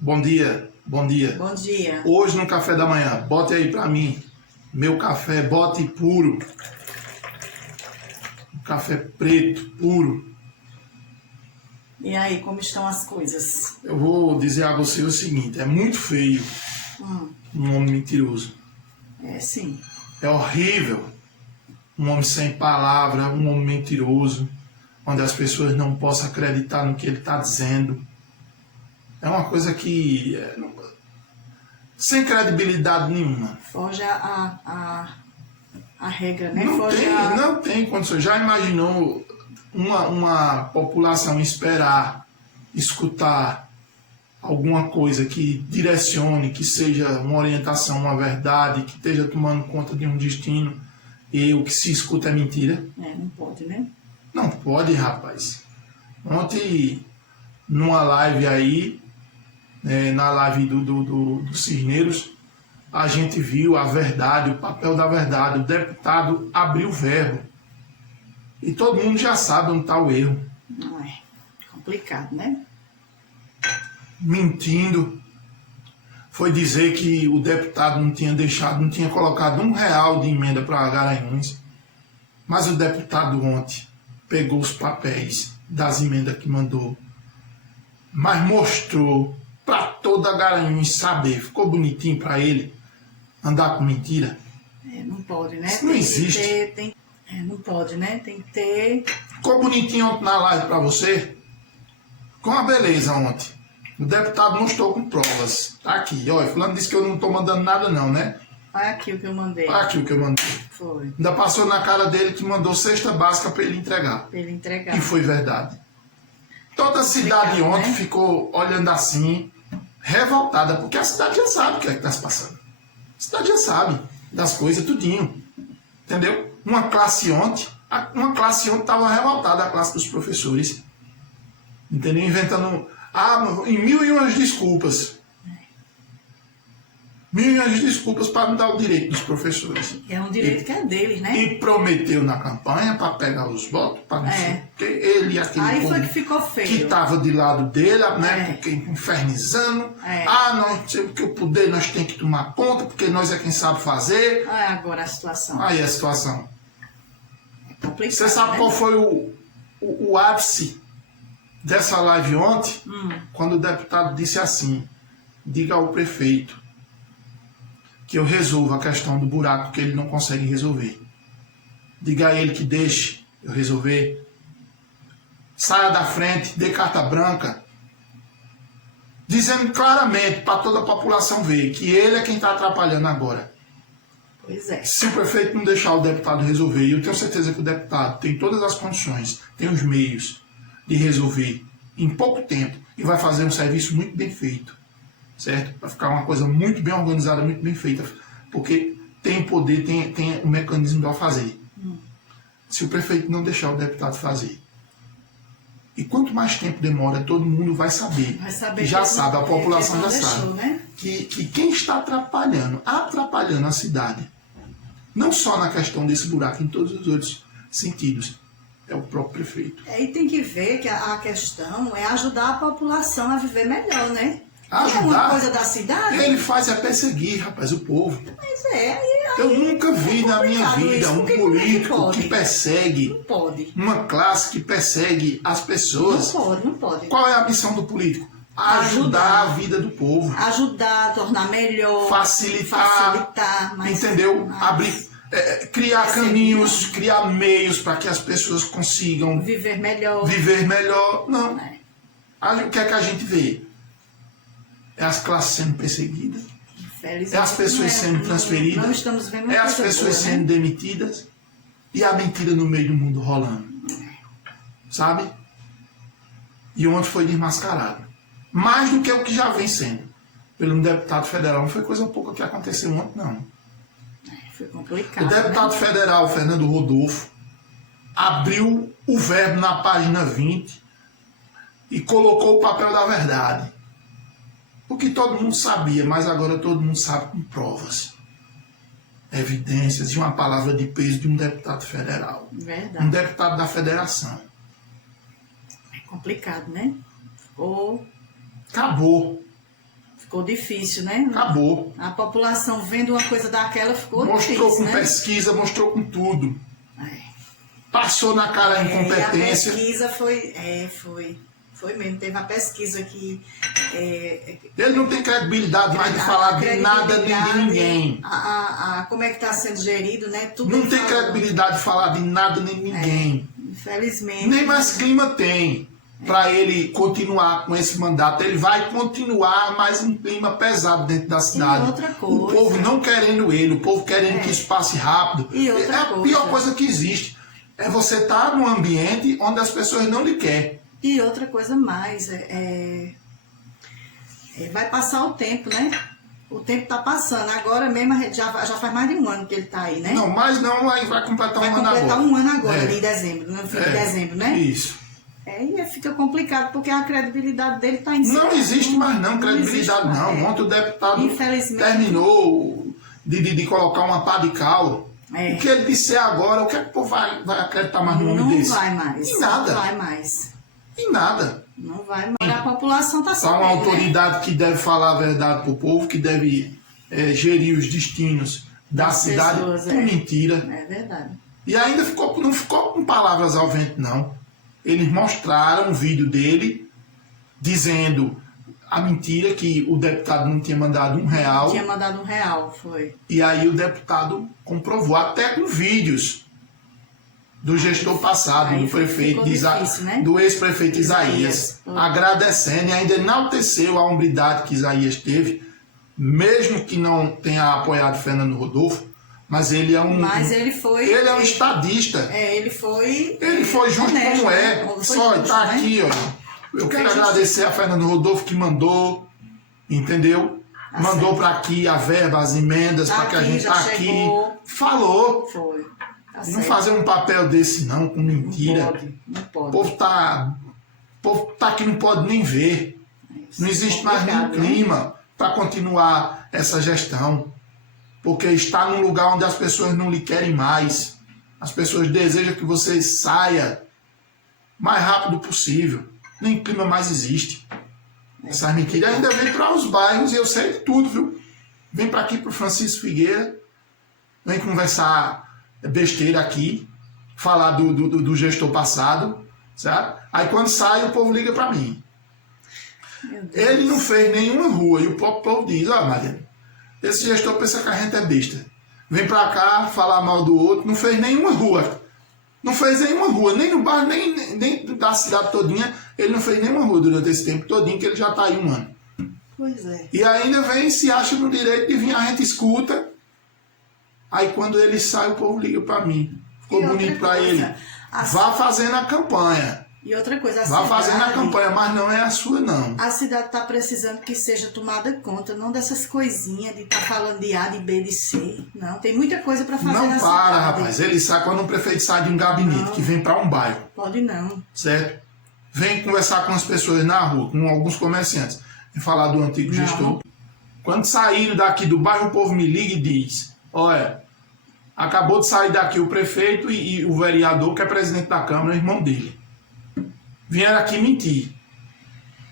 Bom dia, bom dia. Bom dia. Hoje no café da manhã, bote aí pra mim, meu café, bote puro. Café preto, puro. E aí, como estão as coisas? Eu vou dizer a você o seguinte, é muito feio um homem mentiroso. É, sim. É horrível um homem sem palavra, um homem mentiroso, onde as pessoas não possam acreditar no que ele está dizendo. É uma coisa que... sem credibilidade nenhuma. Foge a regra, né? Não tem condições. Já imaginou uma população esperar, escutar alguma coisa que direcione, que seja uma orientação, uma verdade, que esteja tomando conta de um destino, e o que se escuta é mentira? Não pode, né? Não pode, rapaz. Ontem, numa live aí, na live do Cisneiros, a gente viu a verdade, o papel da verdade. O deputado abriu o verbo. E todo mundo já sabe onde está o erro. Não é complicado, né? Mentindo. Foi dizer que o deputado não tinha colocado R$1 de emenda para Garanhuns. Mas o deputado ontem pegou os papéis das emendas que mandou, mas mostrou para toda Garanhuns saber. Ficou bonitinho para ele andar com mentira? Não pode, né? Isso não existe. Não pode, né? Tem que ter... Ficou bonitinho ontem na live para você? Com a beleza ontem. O deputado mostrou com provas. Tá aqui, olha, fulano disse que eu não estou mandando nada não, né? Olha aqui o que eu mandei. Olha aqui o que eu mandei. Foi. Ainda passou na cara dele que mandou cesta básica para ele entregar. Pra ele entregar. E foi verdade. Toda a cidade ontem ficou olhando assim, revoltada, porque a cidade já sabe o que é que está se passando. A cidade já sabe das coisas, tudinho. Entendeu? Uma classe ontem estava revoltada, a classe dos professores. Entendeu? Inventando... em mil e umas desculpas. Mil e umas desculpas para não dar o direito dos professores. É um direito que é deles, né? E prometeu na campanha para pegar os votos, para não sei o quê. Ele e aquele Aí foi povo que ficou feio. que estava de lado dele, né? Porque infernizando. Não sei porque o poder nós tem que tomar conta, porque nós é quem sabe fazer. Olha agora a situação. Aí a situação. É complicado, Você sabe, né? Qual foi o ápice dessa live ontem? Quando o deputado disse assim: diga ao prefeito que eu resolvo a questão do buraco que ele não consegue resolver. Diga a ele que deixe eu resolver. Saia da frente, dê carta branca. Dizendo claramente para toda a população ver que ele é quem está atrapalhando agora. Pois é. Se o prefeito não deixar o deputado resolver, e eu tenho certeza que o deputado tem todas as condições, tem os meios de resolver em pouco tempo e vai fazer um serviço muito bem feito, certo? Vai ficar uma coisa muito bem organizada, muito bem feita, porque tem poder, tem o mecanismo para fazer. Se o prefeito não deixar o deputado fazer. E quanto mais tempo demora, todo mundo vai saber. Já sabe, a população já sabe. Né? Que quem está atrapalhando a cidade, não só na questão desse buraco, em todos os outros sentidos, é o próprio prefeito. E tem que ver que a questão é ajudar a população a viver melhor, né? Ajudar? É uma coisa da cidade. Ele faz é perseguir, rapaz, o povo. Mas eu nunca vi na minha vida um político que persegue. Não pode. Uma classe que persegue as pessoas. Não pode. Qual é a missão do político? Ajudar a vida do povo. Ajudar, tornar melhor. Facilitar. Entendeu? Abrir... criar caminhos, criar meios para que as pessoas consigam viver melhor. Não. O que é que a gente vê? É as classes sendo perseguidas. É as pessoas sendo transferidas. Não estamos vendo é as pessoas sendo demitidas. E a mentira no meio do mundo rolando. Sabe? E ontem foi desmascarado. Mais do que o que já vem sendo. Pelo deputado federal. Não foi coisa pouca que aconteceu ontem, não. Foi complicado. O deputado federal, Fernando Rodolfo, abriu o verbo na página 20 e colocou o papel da verdade. O que todo mundo sabia, mas agora todo mundo sabe com provas, evidências e uma palavra de peso de um deputado federal. Verdade. Um deputado da federação. É complicado, né? Acabou. Ficou difícil, né? Acabou. A população vendo uma coisa daquela ficou Mostrou difícil, com né? pesquisa, mostrou com tudo. É. Passou na cara a E a incompetência. pesquisa foi mesmo. Teve uma pesquisa que... Ele não tem credibilidade mais de falar de nada nem de ninguém. Como é que está sendo gerido, né? Tudo Não ele tem falou. credibilidade de falar de nada nem de ninguém. Infelizmente. Nem mais clima tem para ele continuar com esse mandato. Ele vai continuar mais um clima pesado dentro da cidade. outra coisa. O povo não querendo ele, o povo querendo que isso passe rápido. E outra É a pior coisa. coisa que existe. É você estar num ambiente onde as pessoas não lhe querem. E outra coisa mais, vai passar o tempo, né? O tempo está passando. Agora mesmo, já faz mais de um ano que ele está aí, né? Não, mas não, aí vai completar vai um ano completar agora. um ano agora, É. ali em dezembro, no fim de dezembro, né? Isso. E fica complicado, porque a credibilidade dele está em cima. Não existe mais não, credibilidade existe não. mais, Ontem o deputado Infelizmente. terminou de colocar uma pá de cal. É. O que ele disser agora, o que é que o povo vai acreditar mais no nome Não desse? vai mais. Em nada. Não vai mais. Em nada. Não vai mais. A população está Há sabendo, uma né? autoridade que deve falar a verdade para o povo, que deve gerir os destinos da Das cidade pessoas, por mentira. É verdade. E ainda não ficou com palavras ao vento, não. Eles mostraram um vídeo dele dizendo a mentira que o deputado não tinha mandado R$1. Tinha mandado R$1, foi. E aí o deputado comprovou, até com vídeos do gestor passado, Aí do prefeito, ficou difícil, né? do ex-prefeito Isaías, agradecendo e ainda enalteceu a hombridade que Isaías teve, mesmo que não tenha apoiado Fernando Rodolfo, mas ele é um... Mas ele foi... Ele é um estadista. ele foi... Ele foi justo honesto, como né? é. Foi Só justo, tá né? aqui, ó. Eu quero justo. agradecer a Fernando Rodolfo que mandou, entendeu? Tá Mandou certo. para aqui a verba, as emendas, Tá para que a aqui, gente já tá aqui. chegou. Falou. Foi. Tá Não certo. fazer um papel desse não, com mentira. Não pode. Não O pode. povo tá aqui, não pode nem ver. Não existe mais nenhum Complicado, né? clima para continuar essa gestão. Porque está num lugar onde as pessoas não lhe querem mais. As pessoas desejam que você saia o mais rápido possível. Nem clima mais existe. Essas mentiras ainda vem para os bairros e eu sei de tudo, viu? Vem para aqui para o Francisco Figueira, vem conversar besteira aqui, falar do gestor passado, certo? Aí quando sai o povo liga para mim. Meu Deus. Ele não fez nenhuma rua e o próprio povo diz, ó Mariana, esse gestor pensa que a gente é besta. Vem pra cá falar mal do outro, não fez nenhuma rua. Não fez nenhuma rua, nem no bairro, nem da cidade todinha, ele não fez nenhuma rua durante esse tempo todinho, que ele já tá aí um ano. Pois é. E ainda vem, se acha no direito de vir, a gente escuta. Aí quando ele sai, o povo liga pra mim. Ficou E outra bonito pra coisa, ele. Vá fazendo a campanha. E outra coisa, a Vá fazendo a cidade... campanha, mas não é a sua, não. A cidade está precisando que seja tomada conta, não dessas coisinhas de estar falando de A, de B, de C. Não, tem muita coisa para fazer Não na para, cidade. rapaz. Ele sai quando um prefeito sai de um gabinete, Não. que vem para um bairro, Pode não. certo? Vem conversar com as pessoas na rua, com alguns comerciantes, e falar do antigo Não. gestor. Quando saíram daqui do bairro, o povo me liga e diz, olha, acabou de sair daqui o prefeito e o vereador, que é presidente da Câmara, é irmão dele. Vieram aqui mentir.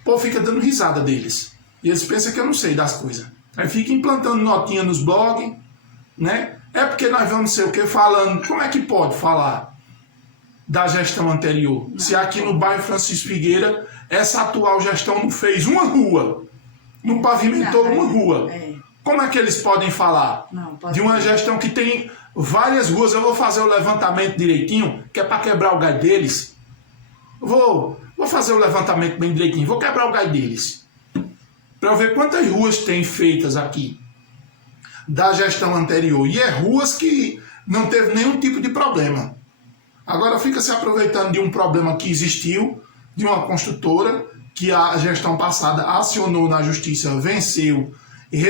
O povo fica dando risada deles. E eles pensam que eu não sei das coisas. Aí fica implantando notinha nos blogs, né? É porque nós vamos não sei o que falando. Como é que pode falar da gestão anterior? Não. Se aqui no bairro Francisco Figueira, essa atual gestão não fez uma rua, não pavimentou uma rua. É. Como é que eles podem falar Não, pode de uma não. gestão que tem várias ruas? Eu vou fazer o levantamento direitinho, que é para quebrar o galho deles. Vou fazer o levantamento bem direitinho, vou quebrar o galho deles. Para eu ver quantas ruas tem feitas aqui da gestão anterior. E é ruas que não teve nenhum tipo de problema. Agora fica se aproveitando de um problema que existiu, de uma construtora, que a gestão passada acionou na justiça, venceu e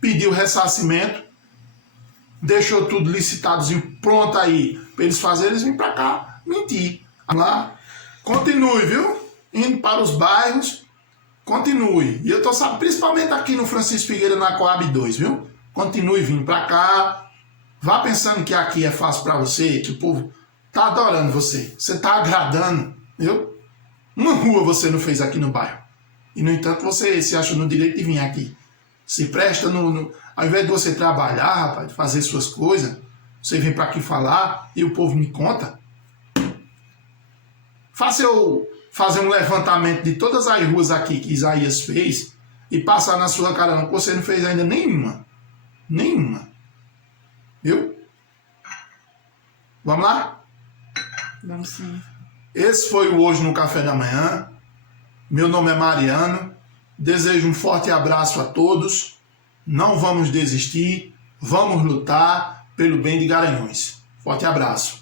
pediu ressarcimento, deixou tudo licitadozinho pronto aí para eles fazerem, eles vêm para cá mentir. Lá, continue, viu? Indo para os bairros, continue. E eu tô sabendo, principalmente aqui no Francisco Figueira, na Coab 2, viu? Continue vindo para cá. Vá pensando que aqui é fácil para você, que o povo tá adorando você. Você tá agradando, viu? Uma rua você não fez aqui no bairro. E, no entanto, você se acha no direito de vir aqui. Se presta ao invés de você trabalhar, rapaz, fazer suas coisas, você vem para aqui falar e o povo me conta. Faça eu fazer um levantamento de todas as ruas aqui que Isaías fez e passar na sua cara, não, que você não fez ainda nenhuma. Nenhuma. Viu? Vamos lá? Vamos sim. Esse foi o Hoje no Café da Manhã. Meu nome é Mariano. Desejo um forte abraço a todos. Não vamos desistir. Vamos lutar pelo bem de Garanhuns. Forte abraço.